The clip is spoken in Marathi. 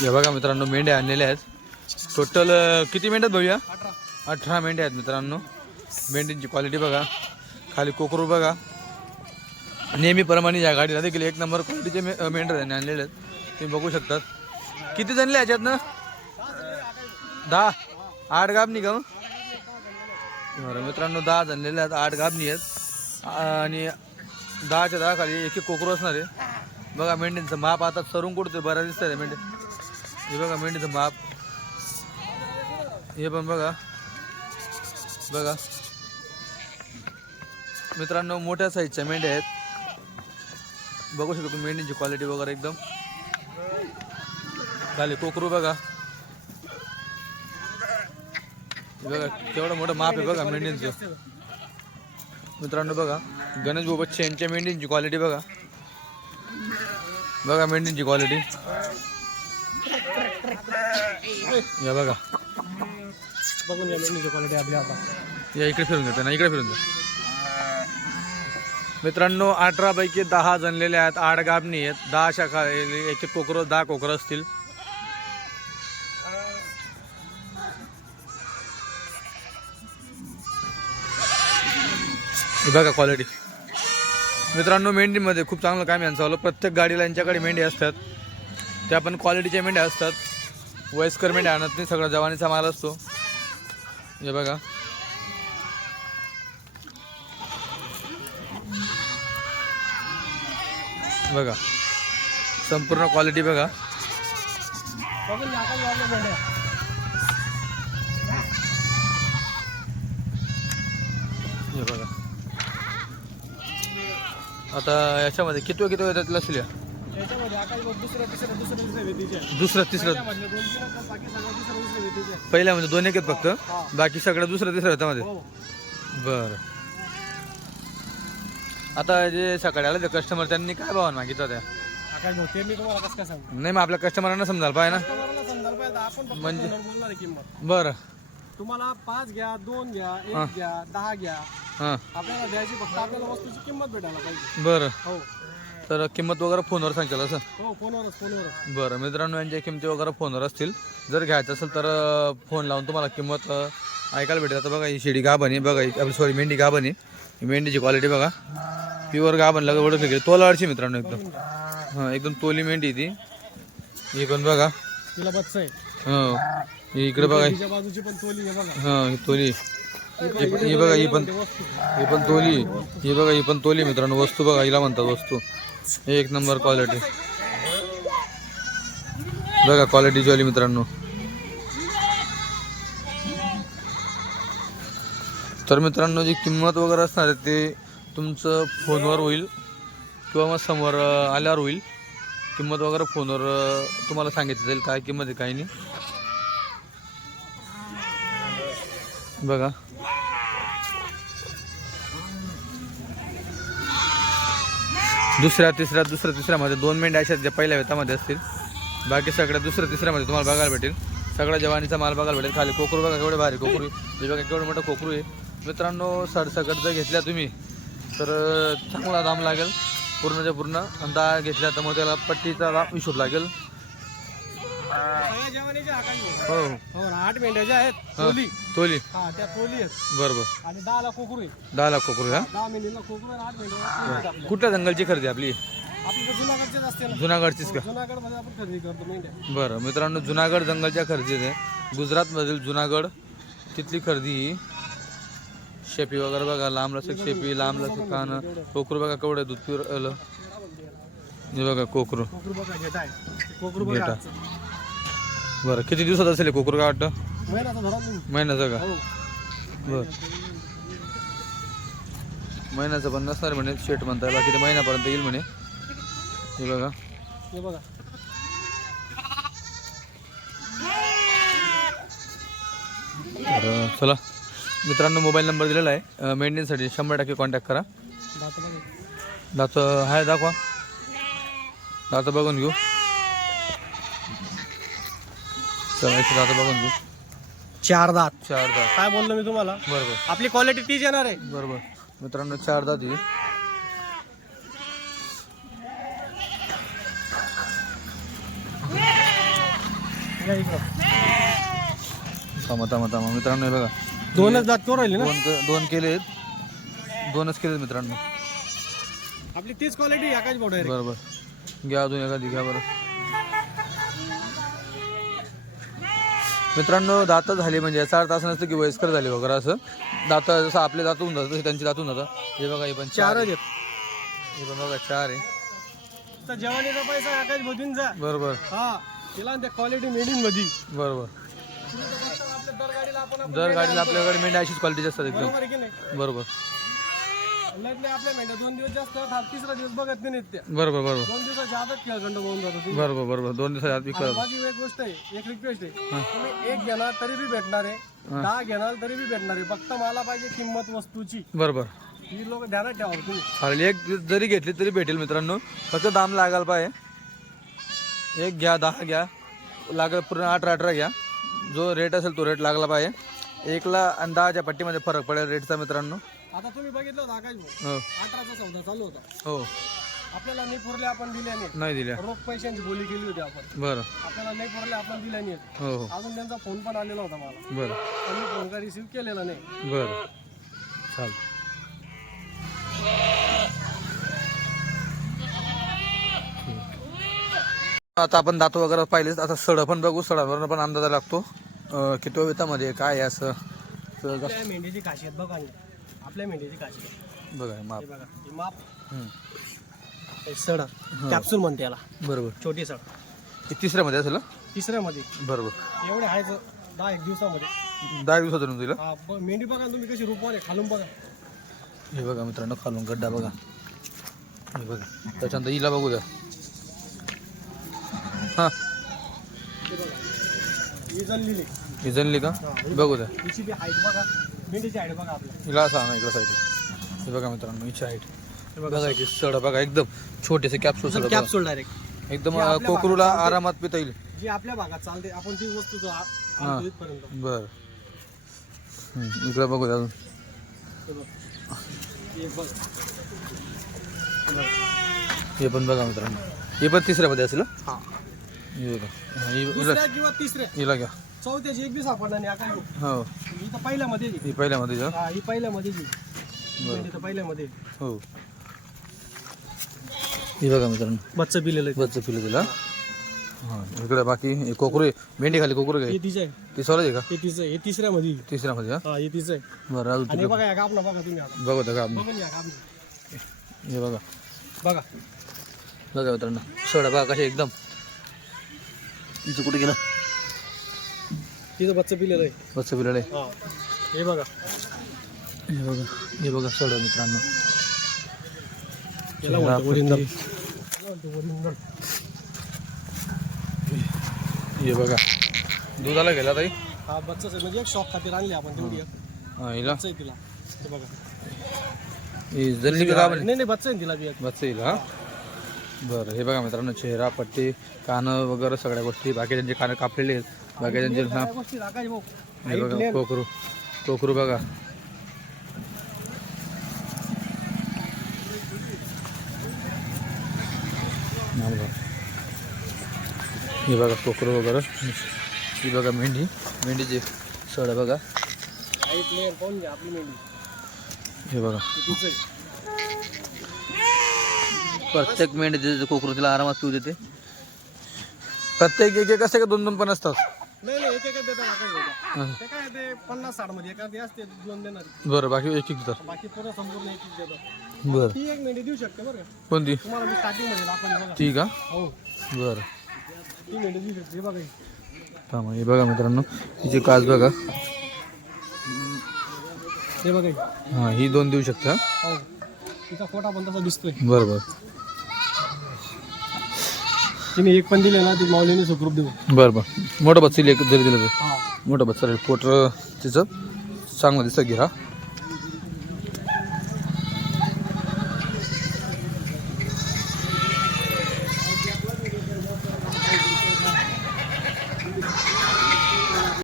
हे बघा मित्रांनो मेंढ्या आणलेल्या आहेत. टोटल किती मेंढ्यात भाऊया? अठरा मेंढ्या आहेत मित्रांनो. मेंढ्यांची क्वालिटी बघा. खाली कोकरू बघा. नेहमीप्रमाणे या गाडीला देखील एक नंबर क्वालिटीचे मे मेंढ्या त्यांनी आणलेले आहेत. तुम्ही बघू शकतात. किती जणले याच्यातनं? दहा. आठ गाबनी का हो? बरं मित्रांनो दहा जणलेले आहेत. आठ गाबनी आहेत. आणि दहाच्या दहा खाली एक एक कोकरू असणार आहे. बघा मेंढ्यांचं माप आता सरून कुठतं बरं दिसत आहे हे बघा मेंढीचं माप हे पण बघा. बघा. मित्रांनो मोठ्या साईजच्या मेंढ्या आहेत. बघू शकतो तुम्ही मेंढीची क्वालिटी वगैरे एकदम. खाली कोकरू बघा. बघा केवढं मोठं माप आहे बघा मेंढींचं. मित्रांनो बघा गणेश भाऊ बच्चे यांच्या मेंढींची क्वालिटी बघा. बघा मेंढींची क्वालिटी या बघा. बघून घ्या मेंढीची क्वालिटी आपली आता. या इकडे फिरून घेतो ना इकडे फिरून घ्या मित्रांनो अठरा पैकी दहा जणलेले आहेत आठ गाबणी आहेत दहा शाखा एक एक कोकरं दहा कोकरं असतील. हे बघा क्वालिटी मित्रांनो मेंढीमध्ये खूप चांगलं काम यांचं. आलं प्रत्येक गाडीला यांच्याकडे मेंढी असतात. त्या पण क्वालिटीच्या मेंढ्या असतात. वयस्कर मेंढ्या आणत नाही सगळं जवानीचा माल असतो. हे बघा. बघा. संपूर्ण क्वालिटी बघा. हे बघा. आता याच्यामध्ये किती किती येतात लसल्या? दुसरं तिसरं. पहिल्या म्हणजे दोन एक आहेत फक्त? बाकी सगळं दुसरं तिसरं ह्याच्यामध्ये हो. बरं. आता जे सकाळी आले ते कस्टमर त्यांनी काय भावानं मागितलं त्या? नाही मग आपल्या कस्टमरांना समजायला पाहिजे ना. म्हणजे? बरं. तुम्हाला पाच घ्या दोन घ्या. एक घ्या दहा घ्या. आपल्याला द्यायची फक्त आपल्याला वस्तूची किंमत भेटायला पाहिजे. बरं. हो. तर किंमत वगैरे फोनवर सांगेल असं? हो फोनवरच फोनवरच. बरं मित्रांनो यांच्या किमती वगैरे फोनवर असतील. जर घ्यायचं असेल तर फोन लावून तुम्हाला किंमत अं, ऐकायला भेटेल. आता बघा ही शिडी गाभणी बघा ही आपली सॉरी मेंढी गाभणी ही मेंढीची क्वालिटी बघा. प्युअर गाभण लागत ओळखली गेली. तोला अडची मित्रांनो एकदम. हां एकदम तोली मेंढी ती. ही पण बघा. तिला बच्च आहे. हां ही इकडे बघा. तिच्या बाजूची पण तोली आहे बघा. हां ही तोली. ही ही बघा ही पण ही पण तोली. ही बघा ही पण तोली मित्रांनो. वस्तू बघा हिला म्हणतात वस्तू. एक नंबर क्वालिटी बघा क्वालिटी ज्वाली मित्रांनो. तर मित्रांनो जी किंमत वगैरे असणार आहे ते तुमचं फोनवर होईल किंवा मग समोर आल्यावर होईल. किंमत वगैरे फोनवर तुम्हाला सांगितलं जाईल काय किंमत आहे काही नाही. बघा. दुसऱ्या तिसऱ्या दुसऱ्या तिसऱ्यामध्ये दोन मेंढ्या अशा ज्या पहिल्या वेतामध्ये असतील. बाकी सगळ्या दुसऱ्या तिसऱ्यामध्ये तुम्हाला बघायला भेटेल. सगळ्या जवानीचा माल बघायला भेटेल. खाली कोकरू बघा केवढे भारी कोकरू हे बघा केवढं मोठं कोकरू आहे. मित्रांनो सरसकट जर घेतल्या तुम्ही तर चांगला दाम लागेल. पूर्णच्या पूर्ण आणि घेतल्या तर मग त्याला पट्टीचा दाम हिशोब लागेल. हो. हो ना, आठ मेंढ्या आहेत तोली तोली हा त्या तोली आहेत. बरोबर. आणि दहा ला कोकरू आहे दहा लाख कोकरू हा? दहा मेंढीला कोकरू आणि आठ मेंढ्या आपल्या. कुठल्या जंगलची खरेदी आपली? तर जुनागडचेच असते ना. जुनागडचीच का? जुनागडमध्ये आपण खरेदी करतो मेंढ्या. बरं मित्रांनो जुनागड जंगलच्या खरेदी आहे. गुजरातमधील जुनागड तिथली खरेदी ही. शेपी वगैरे बघा लांब लचक शेपी लांब लचक कान कोकरू बघा केवढं दूध आलं हे बघा कोकरू. कोकरू बघा घेत आहे कोकरू बघा. घेटा. आजचं. बरं किती दिवसात असेल हे कोकरू काय वाटतं महिन्याचा तुम्ही महिन्याचं का? हो. बरं. महिन्याचं पण नसणार म्हणे शेट म्हणताय बाकी ते महिन्यापर्यंत येईल म्हणे. हे बघा. हे बघा. तर चला. मित्रांनो मोबाईल नंबर दिलेला आहे. अं, मेंटेनसाठी शंभर टक्के कॉन्टॅक्ट करा. दात बघा. दात आहे दाखवा. दात बघून घेऊ. बघून घेऊ चार दात. चार दात. काय बोललो मी तुम्हाला? बरोबर. आपली क्वालिटी तीच येणार आहे. बरोबर. मित्रांनो चार दात. थांबा थांबा थांबा. मित्रांनो हे बघा. दोनच दात करू राहिले ना? दोन दोन केलेत दोनच केलेत मित्रांनो. आपली तीच क्वालिटी एकाच बोर्ड आहे. बरोबर. घ्या अजून एखादी घ्या बरं. मित्रांनो दात झाले म्हणजे याचा अर्थ असं नसतं की वयस्कर झाले वगैरे असं. दात जसं आपले दात होऊन जातं तसे त्यांची दात होऊन जातं हे बघा हे पण चार आहे. आहेत. हे पण बघा चार आहे. तर जेवणीचा पैसा एकाच बोधींचा बरोबर. हा तिला त्या क्वालिटी मध्ये बरोबर. दर गाडीला आपल्याकडे मेंढ्या अशीच क्वालिटीची असतात एकदम. बरोबर. आपल्या मेंढ्या दोन दिवस जास्त हा तिसरा दिवस बघत नाही त्या. बरोबर बरोबर. दोन दिवसाच्या आतच खेळखंड होऊन जातो तुम्ही. बरोबर बरोबर. दोन दिवसात आत आणि विकत माझी एक गोष्ट आहे एक रिक्वेस्ट आहे. तुम्ही एक घेणार तरी बी भेटणार आहे दहा घेणार तरी बी भेटणार आहे. फक्त मला पाहिजे किंमत वस्तूची. बरोबर. ही लोक ध्यानात ठेवा तुम्ही. चालेल एक जरी घेतली तरी भेटेल मित्रांनो. फक्त दाम लागायला पाहिजे. एक घ्या दहा घ्या. लागेल पूर्ण अठरा अठरा घ्या. जो रेट असेल तो रेट लागला पाहिजे. एकला आणि दहाच्या पट्टीमध्ये फरक पडेल रेटचा मित्रांनो. आता तुम्ही बघितलं होतं आकाश भाऊ? हो. अठराचा सौदा चालू होता. हो. आपल्याला नाही पुरले आपण दिल्या नाही नाही दिल्या रोख पैशांची बोली केली होती आपण. बरं. आपल्याला नाही पुरले आपण दिल्या नाही हो हो. अजून त्यांचा फोन पण आलेला होता मला. बरं. पण मी फोन का रिसीव्ह केलेला नाही. बरं. चाल आता आपण दात वगैरे पाहिलेच आता सड पण बघू. सडावर पण अंदाजा लागतो. अं, किती वेतामध्ये काय आहे असं? तर जा- आपल्या मेंढीची खासियत बघा ही. आपल्या मेंढीची खासियत. बघा हे माप. हे बघा हे माप. हे सड. कॅप्सूल म्हणते याला. बरोबर. छोटी सड. हे तिसऱ्यामध्ये असेल ना? तिसऱ्यामध्ये. बरोबर. एवढे आहेच दहा एक दिवसामध्ये. दहा दिवसातून दिलं हा, ब- मेंढी बघा ना तुम्ही कशी रूपवाले खालून बघा. हे बघा मित्रांनो खालून गड्डा बघा. हे बघा त्याच्यानंतर हिला बघू द्या. हां हे. ही जणलेली ही जनली का बघू द्या. हिची बी हाईट बघा. मेंढीची हाईट बघा आपल्या. हिला असा ना इकडं साईडला हे बघा मित्रांनो हिची हाईट बघा. हिची सड बघा एकदम छोटेसे कॅप्सूल सड. कॅप्सूल डायरेक्ट एकदम कोकरूला. आरामात पिता येईल. जी आपल्या भागात चालते आपण ती वस्तू जो आ- हा. बर. इकडं बघू द्या अजून. हे पण बघा मित्रांनो. हे पण तिसऱ्यामध्ये असेल हं? हा. बघा. हा, हिला दुसऱ्या किंवा तिसऱ्या? हिला घ्या. चौथ्याची एक बी सापडणार नाही. हो. ही तर पहिल्यामध्ये आहे. ही पहिल्यामध्ये घ्या हा ही पहिल्यामध्ये मेंढी तर पहिल्यामध्ये आहे. हो. हे बघा मित्रांनो. बच्चं पिलेलं आहे. बच्चं पिलं तिला हां? इकडे बाकी हे कोकरू. मेंढी खाली कोकरू घे हे? तिचं आहे. ती सोळा आहे का? हे तिचं आहे. हे तिसऱ्यामध्ये आहे. तिसऱ्यामध्ये हा? हे तिचं आहे. बरं अजून आणि तिकडे. बघा या कापला बघा तुम्ही आता. बघू द्या का आपण बघून या कापलं हे बघा. बघा. बघा मित्रांनो सोडा बघा कशा एकदम. तिचं कुठे गेलं? तिचं बच्चं पिलेलं आहे. बच्चं पिलेलं आहे. हा. हे बघा. हे बघा. हे बघा सोडा मित्रांनो. याला चला, म्हणतो हे बघा. दुधाला गेला ताई? हा बच्चाच आहे. म्हणजे एक शॉप खातीर आणली आपण तेवढी एक. हां हिला? बच्चा आहे तिला. हे बघा. ही गाभण नाही नाही बच्चा आहे तिला बी एक. बच्चं येईल हा. बरं हे बघा मित्रांनो चेहरा पट्टी कानं वगैरे सगळ्या गोष्टी बाकी त्यांचे कानं कापलेले आहेत बाकी त्यांचे. कोकरू कोकरू बघा. हा बघा. हे बघा कोकरू वगैरे. ही बघा मेंढी. मेंढीची सड बघा. हे बघा. प्रत्येक मेंढी कोकरू तिला आरामात पिऊ देते. प्रत्येक एक एक असते का दोन दोन पण असतात? नाही नाही एक एक देतात आकाश भाऊ हं. ते काय ते पन्नास साठमध्ये एखादी असते दोन देणार. बरं बाकी एक एक देतात. बाकी पूर्ण संपूर्ण एक एक देतात. बरं. ती एक मेंढी देऊ शकते बरं का? कोणती? तुम्हाला मी स्टार्टिंगमध्ये दाखवली बघा. ती का? हो. बरं. ती मेंढी देऊ शकते हे बघा ही. थांबा हे बघा मित्रांनो तिची काच बघा. हे बघा ही. हां ही दोन देऊ शकता हो? तिचा फोटा पण तसा दिसतोय. बरं बरं. तिने एक पण दिले ना ती माऊलीने सुखरूप देऊ बरं बरं. मोठं बच्चं एक जरी दिलं तर. मोठं बच्चं पोट तिचं चांगलं दिसतं गिरा